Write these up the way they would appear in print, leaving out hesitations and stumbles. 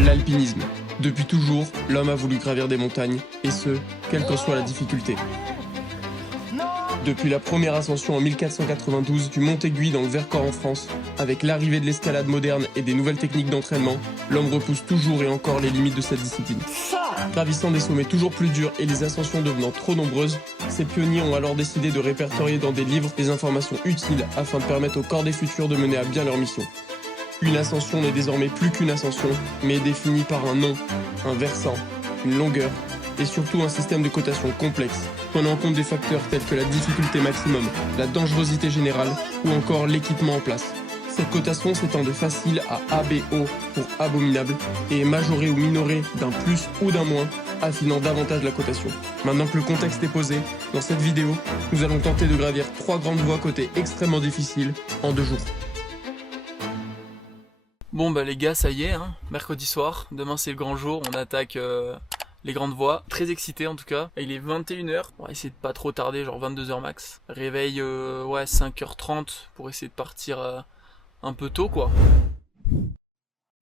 L'alpinisme. Depuis toujours, l'homme a voulu gravir des montagnes, et ce, quelle que soit la difficulté. Depuis la première ascension en 1492 du Mont Aiguille dans le Vercors en France, avec l'arrivée de l'escalade moderne et des nouvelles techniques d'entraînement, l'homme repousse toujours et encore les limites de cette discipline. Gravissant des sommets toujours plus durs et les ascensions devenant trop nombreuses, ces pionniers ont alors décidé de répertorier dans des livres des informations utiles afin de permettre aux corps des futurs de mener à bien leur mission. Une ascension n'est désormais plus qu'une ascension, mais est définie par un nom, un versant, une longueur, et surtout un système de cotation complexe, prenant en compte des facteurs tels que la difficulté maximum, la dangerosité générale ou encore l'équipement en place. Cette cotation s'étend de facile à ABO pour abominable et est majorée ou minorée d'un plus ou d'un moins, affinant davantage la cotation. Maintenant que le contexte est posé, dans cette vidéo, nous allons tenter de gravir 3 grandes voies côté extrêmement difficiles en 2 jours. Bon bah les gars, ça y est, hein, mercredi soir, demain c'est le grand jour, on attaque les grandes voies, très excité en tout cas. Il est 21h, on va essayer de pas trop tarder, genre 22h max. Réveil ouais 5h30 pour essayer de partir un peu tôt quoi.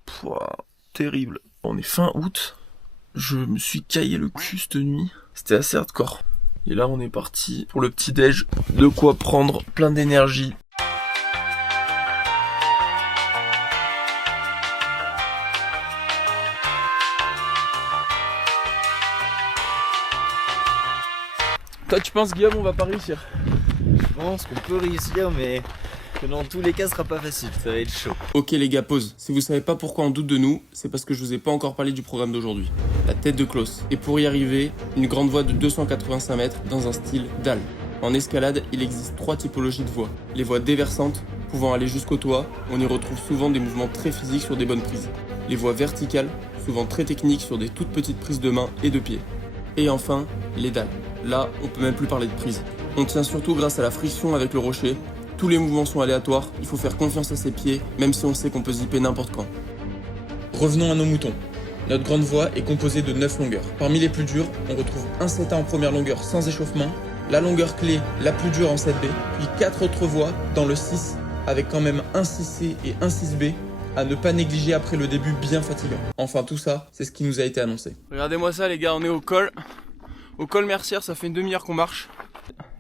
Pouah, terrible. On est fin août, je me suis caillé le cul cette nuit, c'était assez hardcore. Et là on est parti pour le petit déj, de quoi prendre plein d'énergie. Toi tu penses Guillaume on va pas réussir? Je pense qu'on peut réussir mais que dans tous les cas ce sera pas facile, ça va être chaud. Ok les gars, pause. Si vous savez pas pourquoi on doute de nous, c'est parce que je vous ai pas encore parlé du programme d'aujourd'hui. La tête de Klaus. Et pour y arriver, une grande voie de 285 mètres dans un style dalle. En escalade, il existe 3 typologies de voies. Les voies déversantes, pouvant aller jusqu'au toit, on y retrouve souvent des mouvements très physiques sur des bonnes prises. Les voies verticales, souvent très techniques sur des toutes petites prises de main et de pied. Et enfin, les dalles. Là, on peut même plus parler de prise. On tient surtout grâce à la friction avec le rocher. Tous les mouvements sont aléatoires, il faut faire confiance à ses pieds, même si on sait qu'on peut zipper n'importe quand. Revenons à nos moutons. Notre grande voie est composée de 9 longueurs. Parmi les plus dures, on retrouve un 7A en première longueur sans échauffement, la longueur clé la plus dure en 7B, puis 4 autres voies dans le 6, avec quand même un 6C et un 6B, à ne pas négliger après le début bien fatigant. Enfin tout ça, c'est ce qui nous a été annoncé. Regardez-moi ça les gars, on est au col. Au col Mercière, ça fait une demi-heure qu'on marche.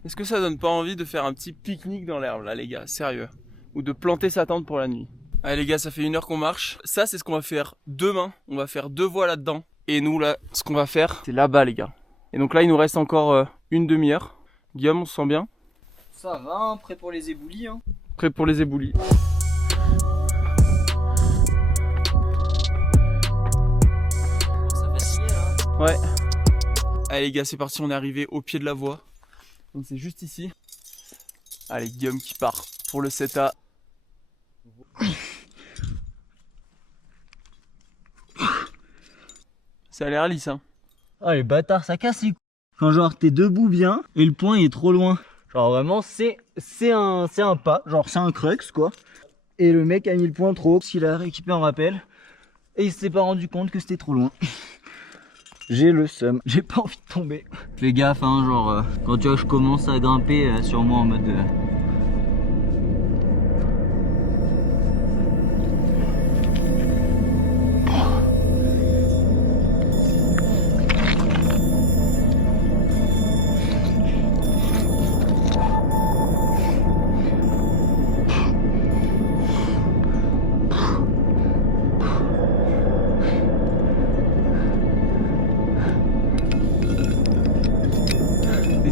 Est-ce que ça donne pas envie de faire un petit pique-nique dans l'herbe là les gars, sérieux? Ou de planter sa tente pour la nuit? Allez les gars, ça fait 1 heure qu'on marche. Ça c'est ce qu'on va faire demain. On va faire 2 voies là-dedans. Et nous là, ce qu'on va faire, c'est là-bas les gars. Et donc là il nous reste encore une demi-heure. Guillaume, on se sent bien? Ça va, hein, prêt pour les éboulis hein. Prêt pour les éboulis. Ça fatigué là. Ouais. Allez les gars, c'est parti, on est arrivé au pied de la voie. Donc c'est juste ici. Allez, Guillaume qui part pour le 7A. Ça a l'air lisse hein. Ah les bâtards, ça casse les couilles. Quand genre t'es debout bien et le point il est trop loin. Genre vraiment c'est un pas, genre c'est un crux quoi. Et le mec a mis le point trop haut, s'il a récupéré un rappel. Et il s'est pas rendu compte que c'était trop loin. J'ai le seum, j'ai pas envie de tomber. Fais gaffe hein, genre quand tu vois que je commence à grimper sur moi en mode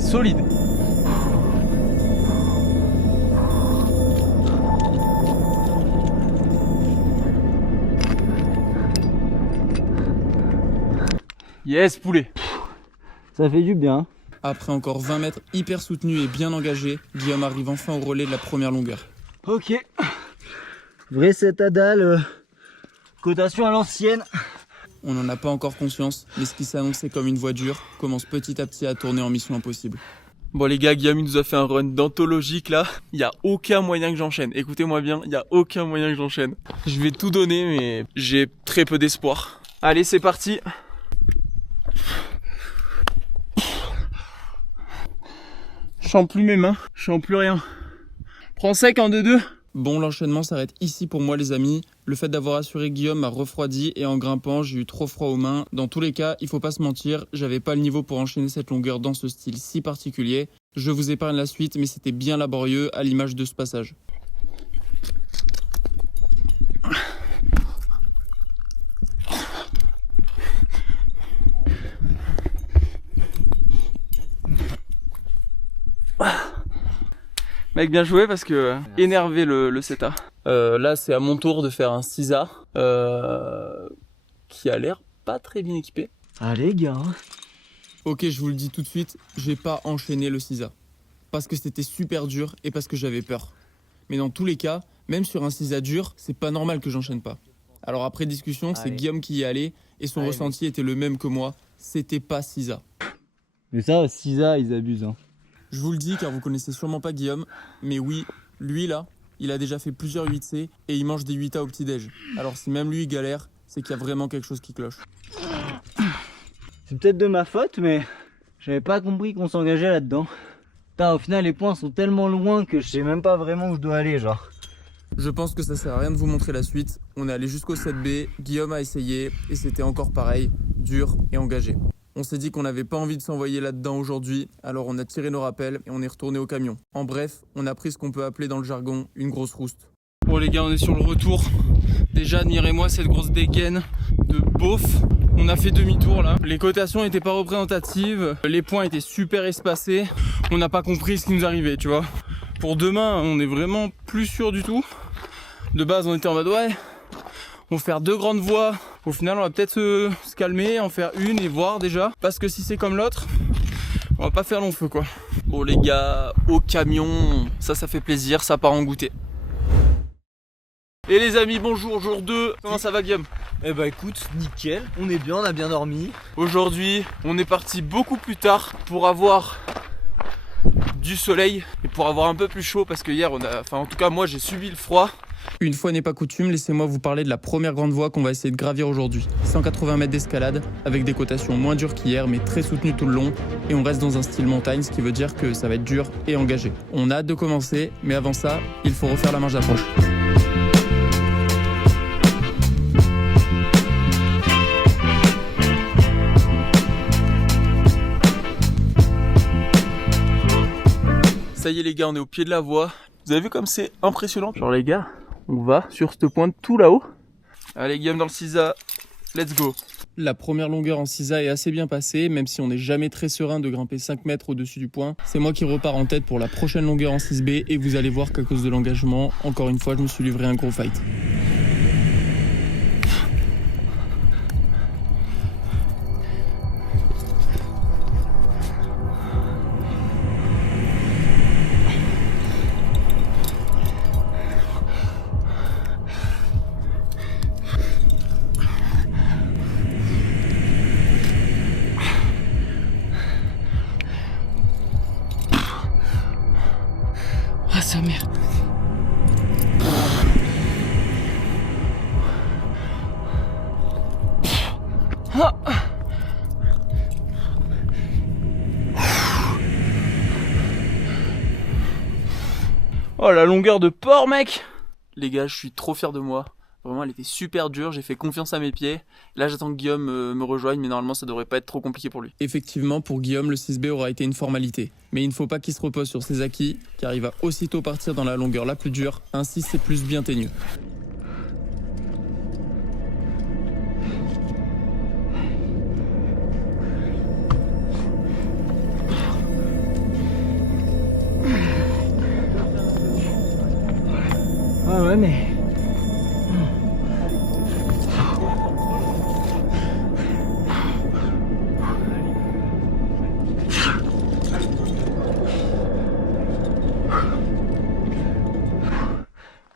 solide. Yes poulet. ça fait du bien. Après encore 20 mètres hyper soutenus et bien engagés, Guillaume arrive enfin au relais de la première longueur. Ok. Vrai 7 à dalle, cotation à l'ancienne. On n'en a pas encore conscience, mais ce qui s'annonçait comme une voie dure commence petit à petit à tourner en mission impossible. Bon les gars, Guillaume il nous a fait un run d'anthologique là. Il n'y a aucun moyen que j'enchaîne. Écoutez-moi bien, il n'y a aucun moyen que j'enchaîne. Je vais tout donner mais j'ai très peu d'espoir. Allez c'est parti. Je sens plus mes mains, je sens plus rien. Prends sec en 2-2. Bon, l'enchaînement s'arrête ici pour moi les amis. Le fait d'avoir assuré Guillaume m'a refroidi et en grimpant, j'ai eu trop froid aux mains. Dans tous les cas, il faut pas se mentir, j'avais pas le niveau pour enchaîner cette longueur dans ce style si particulier. Je vous épargne la suite, mais c'était bien laborieux à l'image de ce passage. Mec, bien joué parce que énervé le CETA. Là, c'est à mon tour de faire un CISA qui a l'air pas très bien équipé. Allez, gars. Ok, je vous le dis tout de suite, j'ai pas enchaîné le CISA. Parce que c'était super dur et parce que j'avais peur. Mais dans tous les cas, même sur un CISA dur, c'est pas normal que j'enchaîne pas. Alors après discussion, c'est Guillaume qui y est allé et son ressenti était le même que moi. C'était pas CISA. Mais ça, CISA, ils abusent. Hein. Je vous le dis car vous connaissez sûrement pas Guillaume, mais oui, lui là, il a déjà fait plusieurs 8C et il mange des 8A au petit-déj. Alors si même lui il galère, c'est qu'il y a vraiment quelque chose qui cloche. C'est peut-être de ma faute, mais j'avais pas compris qu'on s'engageait là-dedans. Putain, au final, les points sont tellement loin que je sais même pas vraiment où je dois aller, genre. Je pense que ça sert à rien de vous montrer la suite. On est allé jusqu'au 7B, Guillaume a essayé et c'était encore pareil, dur et engagé. On s'est dit qu'on n'avait pas envie de s'envoyer là-dedans aujourd'hui, alors on a tiré nos rappels et on est retourné au camion. En bref, on a pris ce qu'on peut appeler dans le jargon une grosse rouste. Bon les gars, on est sur le retour. Déjà, admirez-moi cette grosse dégaine de beauf. On a fait demi-tour là. Les cotations n'étaient pas représentatives, les points étaient super espacés. On n'a pas compris ce qui nous arrivait, tu vois. Pour demain, on est vraiment plus sûr du tout. De base, on était en mode ouais, on va faire 2 grandes voies. Au final, on va peut-être se calmer, en faire une et voir déjà. Parce que si c'est comme l'autre, on va pas faire long feu quoi. Bon les gars, au camion, ça fait plaisir, ça part en goûter. Et les amis, bonjour, jour 2. Comment ça va Guillaume? Eh bah écoute, nickel, on est bien, on a bien dormi. Aujourd'hui, on est parti beaucoup plus tard pour avoir du soleil et pour avoir un peu plus chaud parce que hier, en tout cas moi j'ai subi le froid. Une fois n'est pas coutume, laissez-moi vous parler de la première grande voie qu'on va essayer de gravir aujourd'hui. 180 mètres d'escalade, avec des cotations moins dures qu'hier, mais très soutenues tout le long. Et on reste dans un style montagne, ce qui veut dire que ça va être dur et engagé. On a hâte de commencer, mais avant ça, il faut refaire la marche d'approche. Ça y est les gars, on est au pied de la voie. Vous avez vu comme c'est impressionnant? Genre les gars, on va sur cette pointe tout là-haut. Allez Guillaume dans le CISA, let's go. La première longueur en CISA est assez bien passée, même si on n'est jamais très serein de grimper 5 mètres au-dessus du point. C'est moi qui repars en tête pour la prochaine longueur en 6B et vous allez voir qu'à cause de l'engagement, encore une fois, je me suis livré un gros fight. Ah sa mère. Ah. Oh la longueur de porc mec. Les gars, je suis trop fier de moi. Vraiment, elle était super dure, j'ai fait confiance à mes pieds. Là, j'attends que Guillaume me rejoigne, mais normalement, ça devrait pas être trop compliqué pour lui. Effectivement, pour Guillaume, le 6B aura été une formalité. Mais il ne faut pas qu'il se repose sur ses acquis, car il va aussitôt partir dans la longueur la plus dure. Ainsi, c'est plus bien tenu. Ah ouais, mais...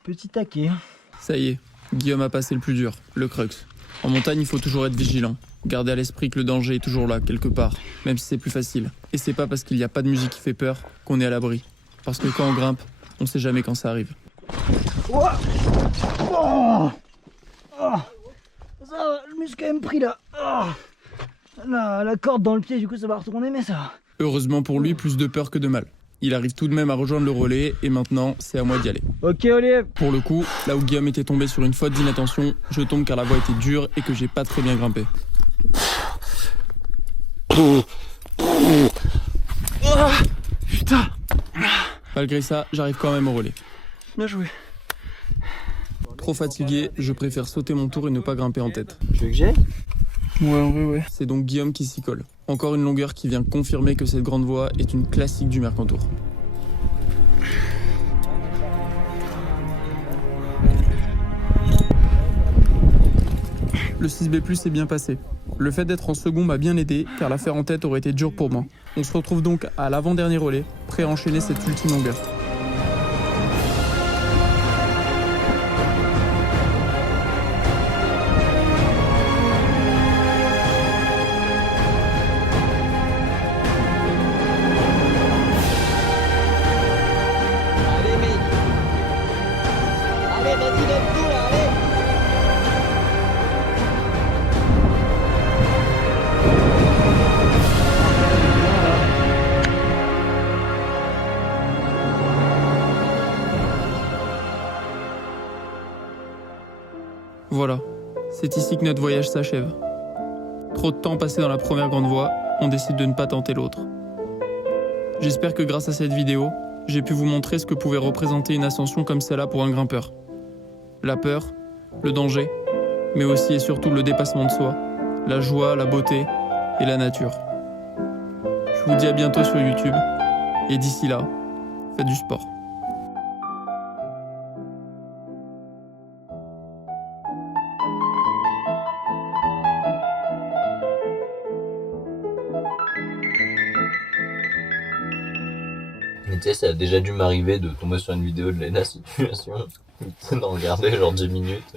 Petit taquet. Ça y est, Guillaume a passé le plus dur, le crux. En montagne, il faut toujours être vigilant. Garder à l'esprit que le danger est toujours là, quelque part, même si c'est plus facile. Et c'est pas parce qu'il n'y a pas de musique qui fait peur qu'on est à l'abri. Parce que quand on grimpe, on sait jamais quand ça arrive. Oh oh oh ça va, je me suis quand même pris là. Oh la corde dans le pied, du coup ça va retourner, mais ça va. Heureusement pour lui, plus de peur que de mal. il arrive tout de même à rejoindre le relais et maintenant c'est à moi d'y aller. Ok Olivier. Pour le coup, là où Guillaume était tombé sur une faute d'inattention, je tombe car la voie était dure et que j'ai pas très bien grimpé. Putain. Malgré ça, j'arrive quand même au relais. Bien joué. Trop fatigué, je préfère sauter mon tour et ne pas grimper en tête. Tu veux que j'aille? Ouais, en vrai, ouais. C'est donc Guillaume qui s'y colle. Encore une longueur qui vient confirmer que cette grande voie est une classique du Mercantour. Le 6B+ est bien passé. Le fait d'être en second m'a bien aidé car la faire en tête aurait été dur pour moi. On se retrouve donc à l'avant-dernier relais, prêt à enchaîner cette ultime longueur. Allez mec. Allez vas-y donne tout là, allez. Voilà, c'est ici que notre voyage s'achève. Trop de temps passé dans la première grande voie, on décide de ne pas tenter l'autre. J'espère que grâce à cette vidéo, j'ai pu vous montrer ce que pouvait représenter une ascension comme celle-là pour un grimpeur. La peur, le danger, mais aussi et surtout le dépassement de soi, la joie, la beauté et la nature. Je vous dis à bientôt sur YouTube, et d'ici là, faites du sport. Mais tu sais, ça a déjà dû m'arriver de tomber sur une vidéo de Lena Situation, d'en regarder genre 10 minutes.